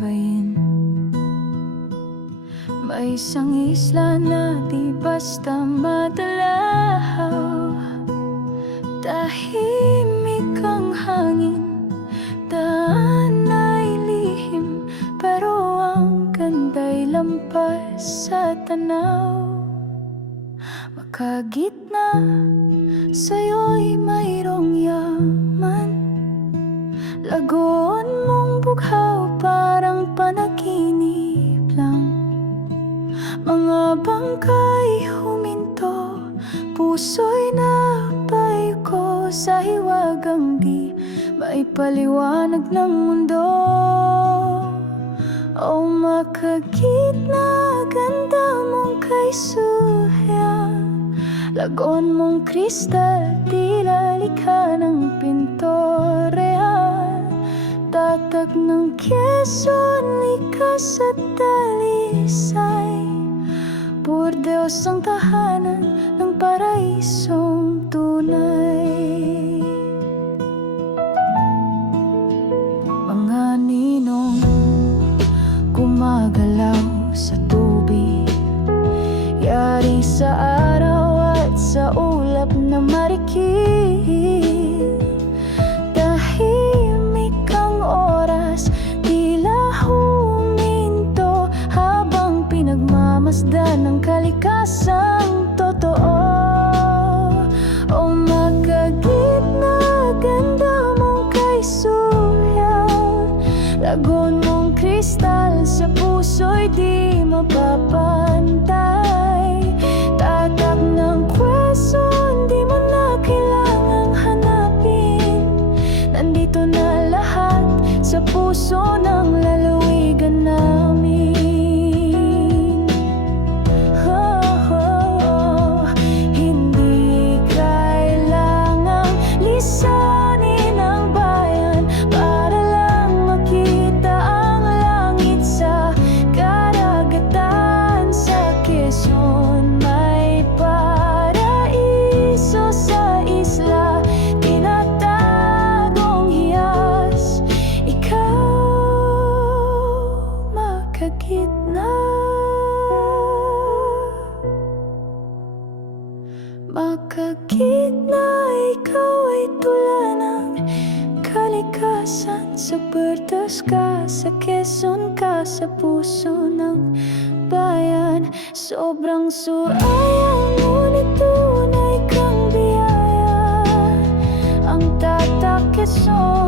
baybayin. May isang isla na di basta madalaw. Tahimik ang hangin, daan ay lihim, pero ang ganda'y lampas sa tanaw. Makagitna sa'yo'y mayroong yaman, lagon mong bughaw parang panaginip lang. Mga bangkay huminto, puso'y napayuko sa hiwagang di maipaliwanag ng mundo. O makagitna, ganda mong kaisuhyan, lagon mong kristal, tila likha ng pintorehan. Tatag ng Quezon, likas at dalisay, Burdeos ang tahanan ng paraisong tunay. Mga ninong gumagalaw sa tubig, yari sa araw at sa ulap na marikil. Tahimik ang oras, tila huminto, habang pinagmamasdan ng kalikasang totoo. O makagitna, ganda mong kaisuhyan, lagon mong kristal, sa puso'y di mapapantay. Tatak ng Quezon, di mo na kailangang hanapin, nandito na lahat sa puso ng lalawigan namin. Hindi kailangang lisanin ang bayan para lang makita ang langit sa karagatan. Sa Quezon may paraiso sa isla, tinatagong hiyas. Ikaw makagitna, makagitna, ikaw ay tula ng kalikasan. Sa Burdeos ka, sa Quezon ka, sa puso ng bayan. Sobrang suraya, ngunit tunay kang biyaya. Ang Tatak Quezon